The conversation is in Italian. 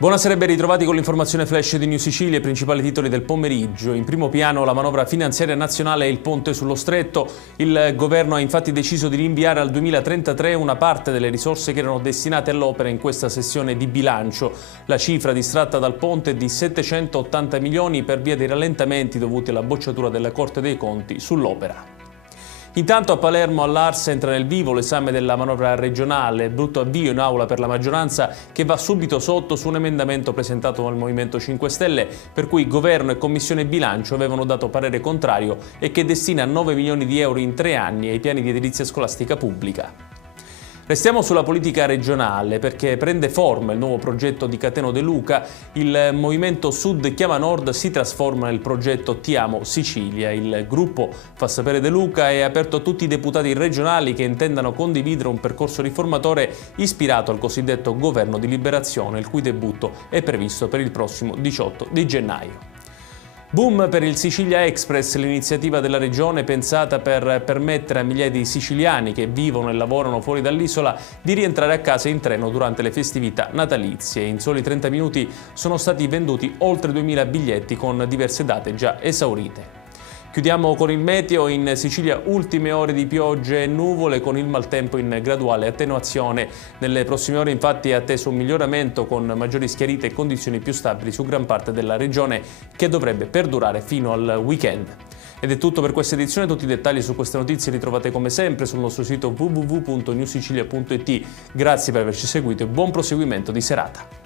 Buonasera e ben ritrovati con l'informazione flash di New Sicilia, i principali titoli del pomeriggio. In primo piano la manovra finanziaria nazionale e il ponte sullo stretto. Il governo ha infatti deciso di rinviare al 2033 una parte delle risorse che erano destinate all'opera in questa sessione di bilancio. La cifra distratta dal ponte è di 780 milioni per via dei rallentamenti dovuti alla bocciatura della Corte dei Conti sull'opera. Intanto a Palermo all'Ars entra nel vivo l'esame della manovra regionale, brutto avvio in aula per la maggioranza che va subito sotto su un emendamento presentato dal Movimento 5 Stelle per cui Governo e Commissione Bilancio avevano dato parere contrario e che destina 9 milioni di euro in 3 anni ai piani di edilizia scolastica pubblica. Restiamo sulla politica regionale perché prende forma il nuovo progetto di Cateno De Luca. Il Movimento Sud Chiama Nord si trasforma nel progetto Ti Amo Sicilia. Il gruppo, fa sapere De Luca, è aperto a tutti i deputati regionali che intendano condividere un percorso riformatore ispirato al cosiddetto Governo di Liberazione, il cui debutto è previsto per il prossimo 18 di gennaio. Boom per il Sicilia Express, l'iniziativa della regione pensata per permettere a migliaia di siciliani che vivono e lavorano fuori dall'isola di rientrare a casa in treno durante le festività natalizie. In soli 30 minuti sono stati venduti oltre 2000 biglietti con diverse date già esaurite. Chiudiamo con il meteo. In Sicilia ultime ore di piogge e nuvole con il maltempo in graduale attenuazione. Nelle prossime ore infatti è atteso un miglioramento con maggiori schiarite e condizioni più stabili su gran parte della regione che dovrebbe perdurare fino al weekend. Ed è tutto per questa edizione, tutti i dettagli su queste notizie li trovate come sempre sul nostro sito www.newsicilia.it. Grazie per averci seguito e buon proseguimento di serata.